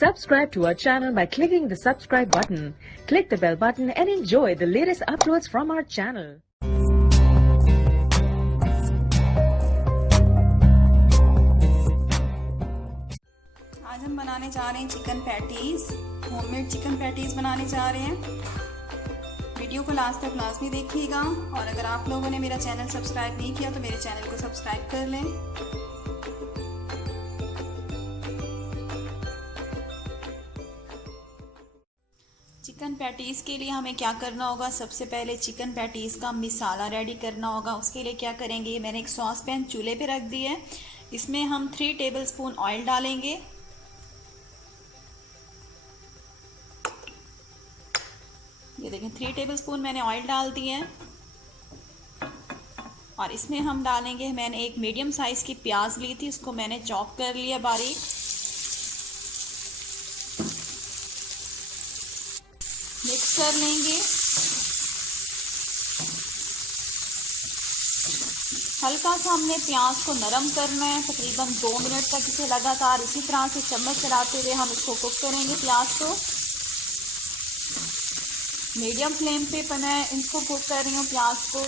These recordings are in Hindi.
Subscribe to our channel by clicking the subscribe button. Click the bell button and enjoy the latest uploads from our channel. आज हम बनाने जा रहे हैं chicken patties. Homemade chicken patties बनाने जा रहे हैं। वीडियो को लास्ट तक लाजमी देखिएगा और अगर आप लोगों ने मेरा चैनल सब्सक्राइब नहीं किया तो मेरे चैनल को सब्सक्राइब कर लें। चिकन पैटीज़ के लिए हमें क्या करना होगा, सबसे पहले चिकन पैटीज़ का मसाला रेडी करना होगा। उसके लिए क्या करेंगे, मैंने एक सॉस पैन चूल्हे पे रख दिया है। इसमें हम 3 टेबलस्पून ऑयल डालेंगे। ये देखें 3 टेबलस्पून मैंने ऑयल डाल दिए हैं। और इसमें हम डालेंगे, मैंने एक मीडियम साइज़ की प्याज ली थी, उसको मैंने चॉप कर लिया बारीक। मिक्स कर लेंगे। हल्का सा हमने प्याज को नरम करना है, तकरीबन 2 मिनट तक इसे लगातार इसी तरह से चम्मच चलाते हुए हम इसको कुक करेंगे। प्याज को मीडियम फ्लेम पे मैं इसको कुक कर रही हूँ। प्याज को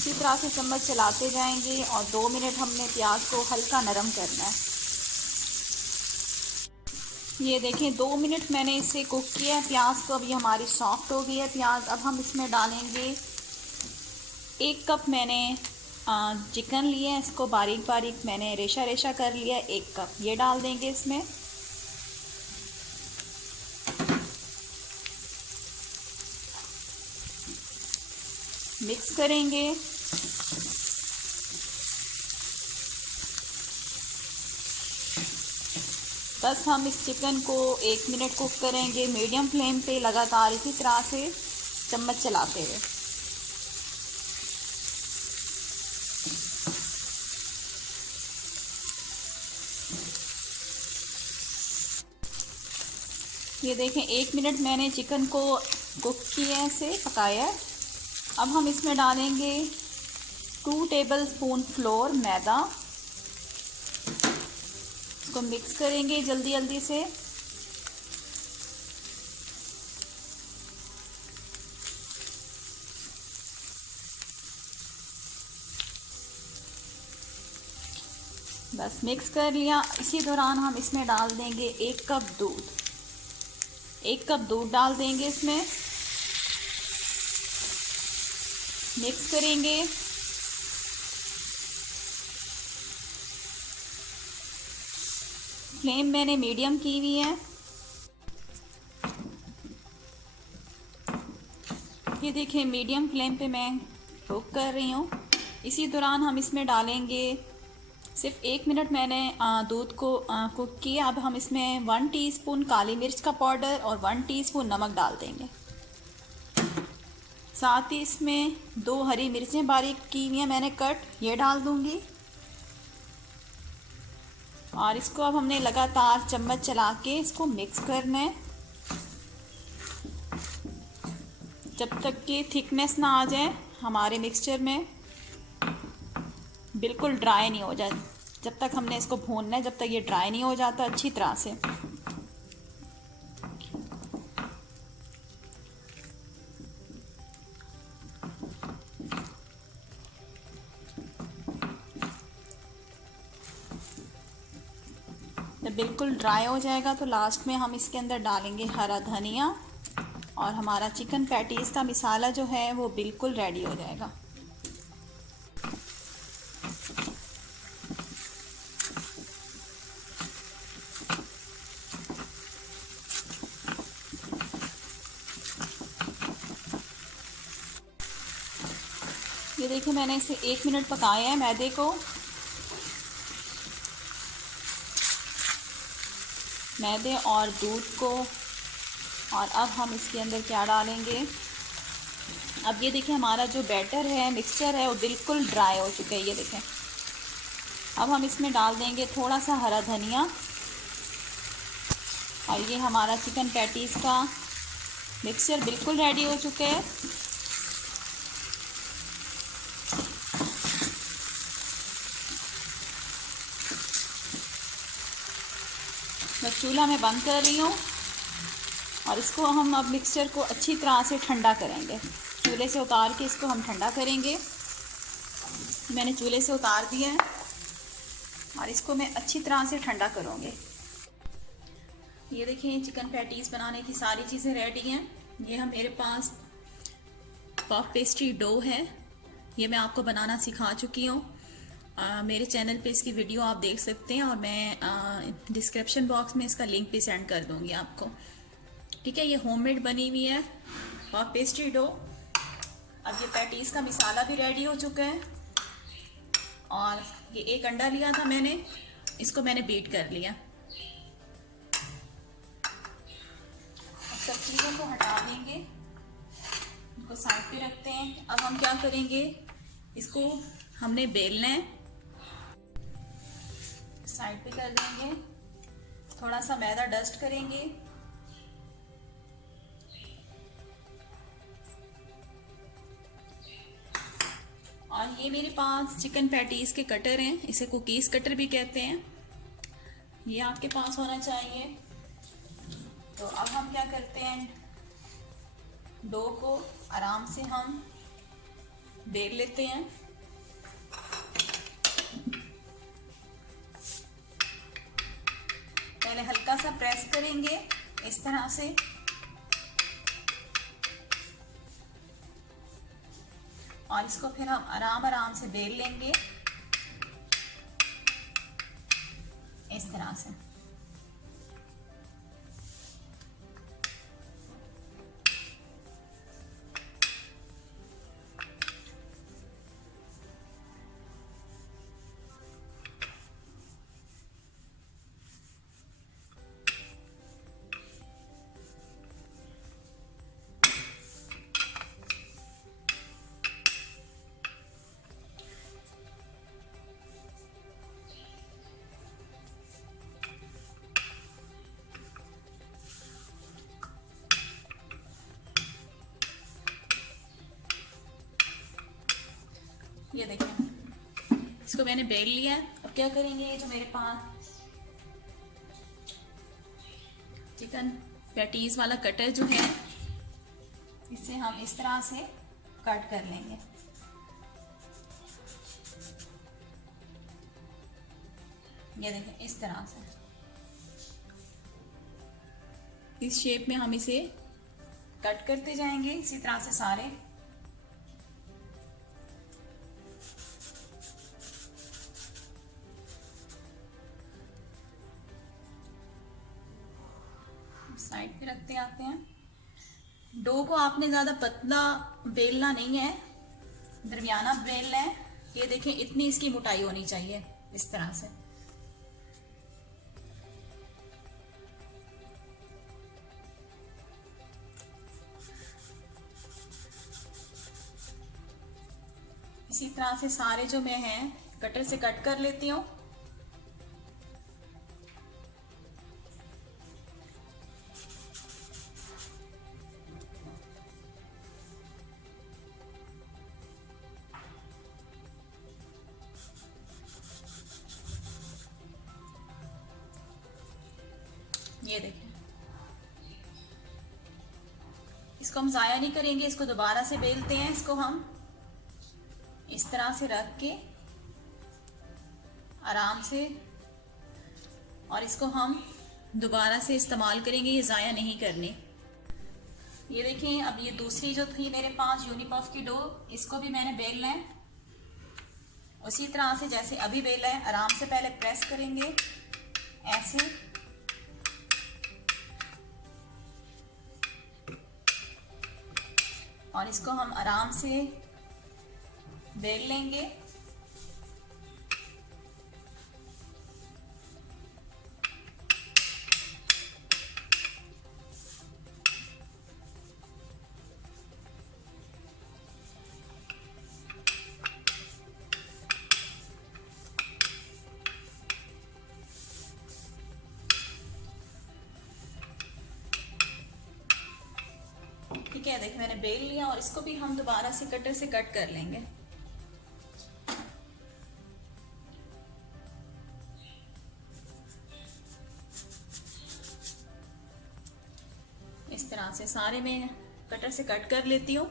इसी तरह से चम्मच चलाते जाएंगे और 2 मिनट हमने प्याज को हल्का नरम करना है। ये देखें 2 मिनट मैंने इसे कुक किया है प्याज को। अभी हमारी सॉफ्ट हो गई है प्याज। अब हम इसमें डालेंगे 1 कप मैंने चिकन लिया है, इसको बारीक बारीक मैंने रेशा रेशा कर लिया है। 1 कप ये डाल देंगे इसमें। मिक्स करेंगे। बस हम इस चिकन को 1 मिनट कुक करेंगे मीडियम फ्लेम पे, लगातार इसी तरह से चम्मच चलाते हुए। ये देखें 1 मिनट मैंने चिकन को कुक किया से पकाया है। अब हम इसमें डालेंगे 2 टेबलस्पून फ्लोर मैदा। इसको मिक्स करेंगे जल्दी जल्दी से। बस मिक्स कर लिया। इसी दौरान हम इसमें डाल देंगे 1 कप दूध। 1 कप दूध डाल देंगे इसमें। मिक्स करेंगे। फ्लेम मैंने मीडियम की हुई है। ये देखिए मीडियम फ्लेम पे मैं कुक कर रही हूँ। इसी दौरान हम इसमें डालेंगे, सिर्फ 1 मिनट मैंने दूध को कुक किया। अब हम इसमें 1 टीस्पून काली मिर्च का पाउडर और 1 टीस्पून नमक डाल देंगे। साथ ही इसमें 2 हरी मिर्चें बारीक की हुई हैं मैंने कट, ये डाल दूंगी। और इसको अब हमने लगातार चम्मच चला के इसको मिक्स करना है जब तक कि थिकनेस ना आ जाए हमारे मिक्सचर में, बिल्कुल ड्राई नहीं हो जाए। जब तक हमने इसको भूनना है, जब तक ये ड्राई नहीं हो जाता अच्छी तरह से। जब बिल्कुल ड्राई हो जाएगा तो लास्ट में हम इसके अंदर डालेंगे हरा धनिया और हमारा चिकन पैटीज़ का मसाला जो है वो बिल्कुल रेडी हो जाएगा। ये देखिए मैंने इसे 1 मिनट पकाया है मैदे को। मैदे और दूध को। और अब हम इसके अंदर क्या डालेंगे, अब ये देखिए हमारा जो बैटर है, मिक्सचर है, वो बिल्कुल ड्राई हो चुका है। ये देखें अब हम इसमें डाल देंगे थोड़ा सा हरा धनिया। और ये हमारा चिकन पैटीज़ का मिक्सचर बिल्कुल रेडी हो चुका है। चूल्हा मैं बंद कर रही हूँ और इसको हम अब मिक्सचर को अच्छी तरह से ठंडा करेंगे। चूल्हे से उतार के इसको हम ठंडा करेंगे। मैंने चूल्हे से उतार दिया है और इसको मैं अच्छी तरह से ठंडा करूँगी। ये देखिए चिकन पैटीज़ बनाने की सारी चीज़ें रेडी हैं। ये हम मेरे पास पफ पेस्ट्री डो है, ये मैं आपको बनाना सिखा चुकी हूँ। मेरे चैनल पे इसकी वीडियो आप देख सकते हैं और मैं डिस्क्रिप्शन बॉक्स में इसका लिंक भी सेंड कर दूँगी आपको। ठीक है, ये होममेड बनी हुई है पफ पेस्ट्री डो। अब ये पैटीज़ का मसाला भी रेडी हो चुका है और ये एक अंडा लिया था मैंने, इसको मैंने बीट कर लिया। सब चीज़ों को हटा देंगे, इनको साइड पे रखते हैं। अब हम क्या करेंगे, इसको हमने बेलना है, साइड पे कर देंगे। थोड़ा सा मैदा डस्ट करेंगे और ये मेरे पास चिकन पैटीज़ के कटर हैं, इसे कुकीज़ कटर भी कहते हैं, ये आपके पास होना चाहिए। तो अब हम क्या करते हैं, डो को आराम से हम बेल लेते हैं। पहले हल्का सा प्रेस करेंगे इस तरह से, और इसको फिर हम आराम आराम से बेल लेंगे इस तरह से। ये देखिए इसको मैंने बेल लिया है। अब क्या करेंगे, ये जो मेरे पास चिकन पैटीज वाला कटर जो है, इससे हम इस तरह से कट कर लेंगे। ये देखिए इस तरह से, इस शेप में हम इसे कट करते जाएंगे, इसी तरह से सारे। साइड पे रखते आते हैं। डो को आपने ज़्यादा पतला बेलना नहीं है, दरमियाना बेलना है। ये देखें इतनी इसकी मोटाई होनी चाहिए, इस तरह से। इसी तरह से सारे जो मैं हैं कटर से कट कर लेती हूँ। ये देखें, इसको हम ज़ाया नहीं करेंगे, इसको दोबारा से बेलते हैं। इसको हम इस तरह से रख के आराम से, और इसको हम दोबारा से इस्तेमाल करेंगे, ये ज़ाया नहीं करनी। ये देखें, अब ये दूसरी जो थी मेरे पास यूनिपफ की डो, इसको भी मैंने बेलना है उसी तरह से जैसे अभी बेला है। आराम से पहले प्रेस करेंगे ऐसे, और इसको हम आराम से बेल लेंगे। ठीक है, देखिए मैंने बेल लिया और इसको भी हम दोबारा से कटर से कट कर लेंगे। से सारे मैं कटर से कट कर लेती हूँ।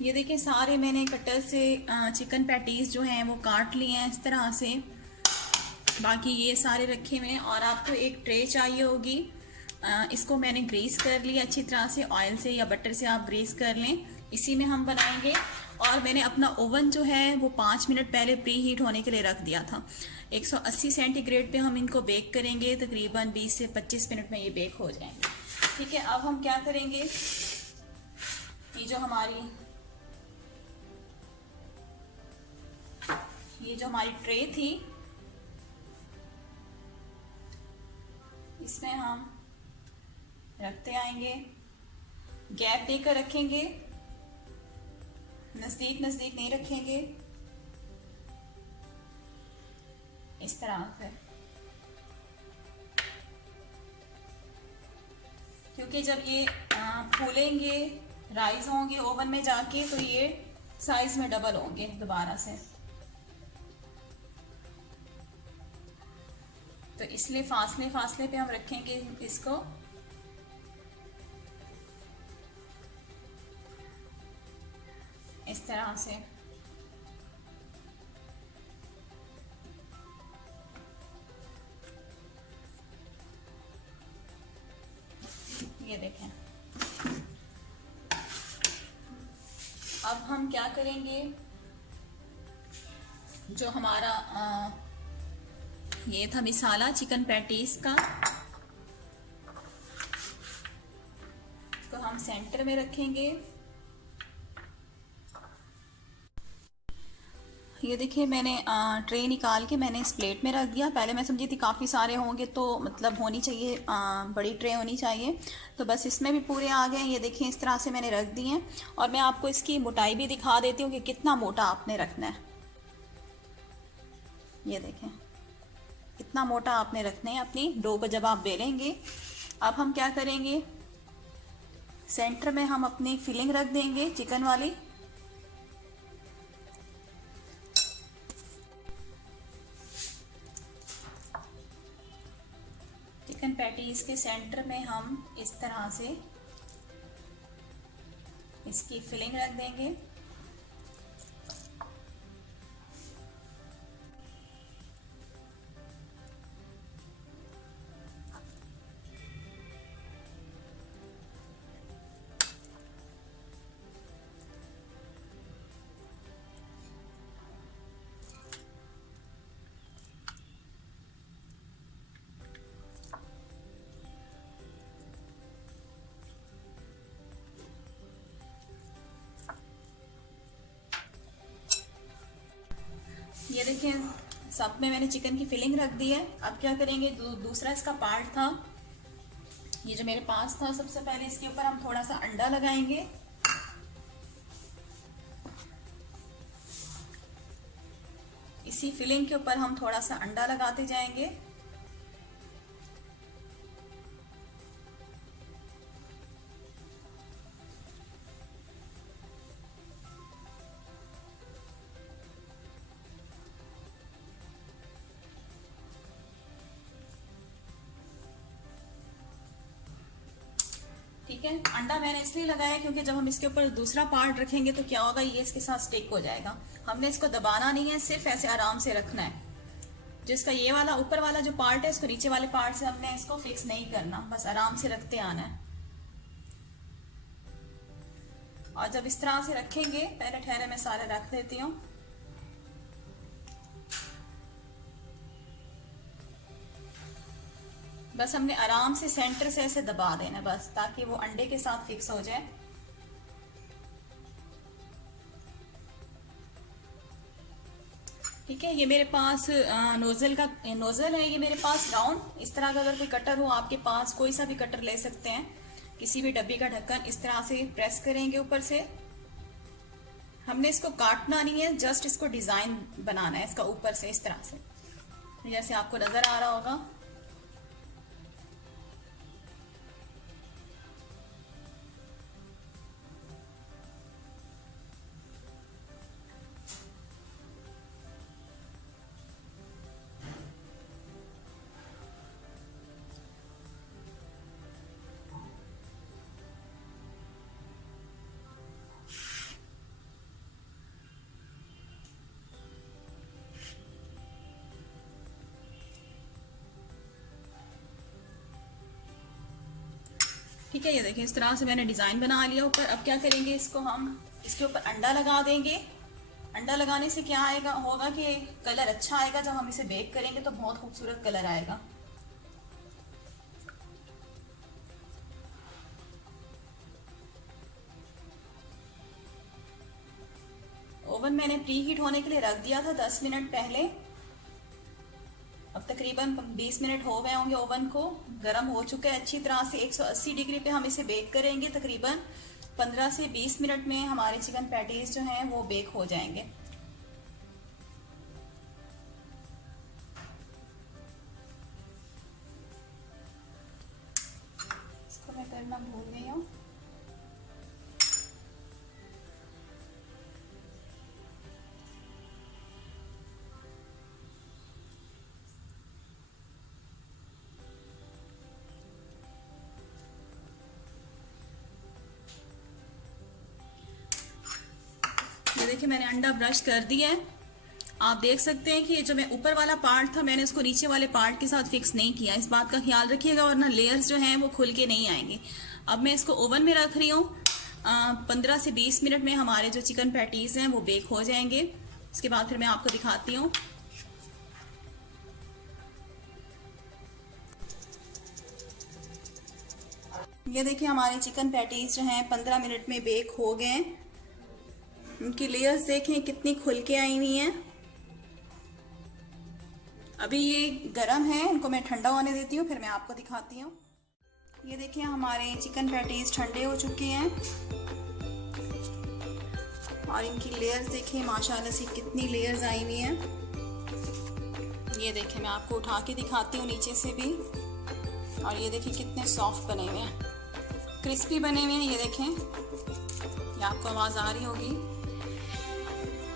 ये देखिए सारे मैंने कटर से चिकन पैटीज जो हैं वो काट लिए हैं इस तरह से। बाकी ये सारे रखे हुए हैं और आपको एक ट्रे चाहिए होगी। इसको मैंने ग्रीस कर लिया अच्छी तरह से, ऑयल से या बटर से आप ग्रीस कर लें। इसी में हम बनाएंगे। और मैंने अपना ओवन जो है वो 5 मिनट पहले प्री हीट होने के लिए रख दिया था। 180 सेंटीग्रेड पे हम इनको बेक करेंगे। तकरीबन 20 से 25 मिनट में ये बेक हो जाएंगे। ठीक है, अब हम क्या करेंगे, ये जो हमारी ट्रे थी इसमें हम रखते आएंगे। गैप देकर रखेंगे, नजदीक नजदीक नहीं रखेंगे, इस तरह से। क्योंकि जब ये फूलेंगे, राइज होंगे ओवन में जाके, तो ये साइज में डबल होंगे दोबारा से। तो इसलिए फासले फासले पे हम रखेंगे इसको। इस तरह से। ये देखें। अब हम क्या करेंगे, जो हमारा ये था मिसाला चिकन पैटीज का, तो हम सेंटर में रखेंगे। ये देखिए मैंने ट्रे निकाल के मैंने इस प्लेट में रख दिया। पहले मैं समझी थी काफ़ी सारे होंगे तो मतलब होनी चाहिए, बड़ी ट्रे होनी चाहिए। तो बस इसमें भी पूरे आ गए। ये देखिए इस तरह से मैंने रख दिए हैं। और मैं आपको इसकी मोटाई भी दिखा देती हूँ कि कितना मोटा आपने रखना है। ये देखें कितना मोटा आपने रखना है अपनी डो को जब आप बेलेंगे। अब हम क्या करेंगे, सेंटर में हम अपनी फिलिंग रख देंगे चिकन वाली। चिकन पैटीज के सेंटर में हम इस तरह से इसकी फिलिंग रख देंगे। ये देखिए सब में मैंने चिकन की फिलिंग रख दी है। अब क्या करेंगे, दूसरा इसका पार्ट था ये जो मेरे पास था, सबसे पहले इसके ऊपर हम थोड़ा सा अंडा लगाएंगे। इसी फिलिंग के ऊपर हम थोड़ा सा अंडा लगाते जाएंगे। ठीक है, अंडा मैंने इसलिए लगाया क्योंकि जब हम इसके ऊपर दूसरा पार्ट रखेंगे तो क्या होगा, ये इसके साथ स्टिक हो जाएगा। हमने इसको दबाना नहीं है, सिर्फ ऐसे आराम से रखना है। जिसका ये वाला ऊपर वाला जो पार्ट है, इसको नीचे वाले पार्ट से हमने इसको फिक्स नहीं करना, बस आराम से रखते आना है। और जब इस तरह से रखेंगे, पहले ठहरे मैं सारे रख देती हूँ। बस हमने आराम से सेंटर से ऐसे दबा देना बस, ताकि वो अंडे के साथ फिक्स हो जाए। ठीक है, ये मेरे पास नोजल है, ये मेरे पास राउंड। इस तरह का अगर कोई कटर हो आपके पास, कोई सा भी कटर ले सकते हैं। किसी भी डब्बी का ढक्कन इस तरह से प्रेस करेंगे ऊपर से। हमने इसको काटना नहीं है, जस्ट इसको डिजाइन बनाना है इसका ऊपर से इस तरह से, जैसे आपको नजर आ रहा होगा। ठीक है, ये देखिए इस तरह से मैंने डिजाइन बना लिया ऊपर। अब क्या करेंगे, इसको हम इसके ऊपर अंडा लगा देंगे। अंडा लगाने से क्या आएगा होगा कि कलर अच्छा आएगा। जब हम इसे बेक करेंगे तो बहुत खूबसूरत कलर आएगा। ओवन मैंने प्री हीट होने के लिए रख दिया था 10 मिनट पहले। अब तकरीबन 20 मिनट हो गए होंगे। ओवन को गर्म हो चुका है अच्छी तरह से। 180 डिग्री पे हम इसे बेक करेंगे। तकरीबन 15 से 20 मिनट में हमारे चिकन पैटीज जो हैं वो बेक हो जाएंगे। इसको मैं करना भूल गई हूँ। देखिए मैंने अंडा ब्रश कर दिया है। आप देख सकते हैं कि ये जो मैं ऊपर वाला पार्ट था मैंने उसको नीचे वाले पार्ट के साथ फिक्स नहीं किया। इस बात का ख्याल रखिएगा वरना लेयर्स जो हैं वो खुल के नहीं आएंगे। अब मैं इसको ओवन में रख रही हूँ। 15 से 20 मिनट में हमारे जो चिकन पैटीज हैं वो बेक हो जाएंगे। उसके बाद फिर मैं आपको दिखाती हूँ। ये देखिए हमारे चिकन पैटीज जो हैं 15 मिनट में बेक हो गए हैं। उनकी लेयर्स देखें कितनी खुल के आई हुई हैं। अभी ये गरम है, इनको मैं ठंडा होने देती हूँ फिर मैं आपको दिखाती हूँ। ये देखिए हमारे चिकन पैटीज ठंडे हो चुके हैं और इनकी लेयर्स देखें माशाल्लाह से कितनी लेयर्स आई हुई हैं। ये देखिए मैं आपको उठा के दिखाती हूँ नीचे से भी। और ये देखिए कितने सॉफ्ट बने हुए हैं, क्रिस्पी बने हुए हैं। ये देखें, ये आपको आवाज़ आ रही होगी।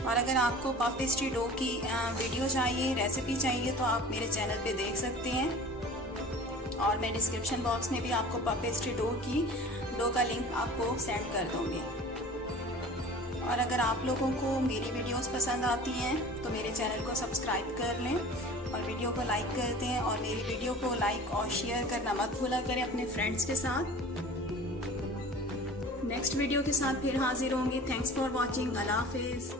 और अगर आपको पफ पेस्ट्री डो की वीडियो चाहिए, रेसिपी चाहिए तो आप मेरे चैनल पे देख सकते हैं। और मैं डिस्क्रिप्शन बॉक्स में भी आपको पफ पेस्ट्री डो का लिंक आपको सेंड कर दूँगी। और अगर आप लोगों को मेरी वीडियोस पसंद आती हैं तो मेरे चैनल को सब्सक्राइब कर लें और वीडियो को लाइक कर दें। और मेरी वीडियो को लाइक और शेयर करना मत भूला करें अपने फ्रेंड्स के साथ। नेक्स्ट वीडियो के साथ फिर हाजिर होंगे। Thanks for watching. अल्लाह हाफिज़।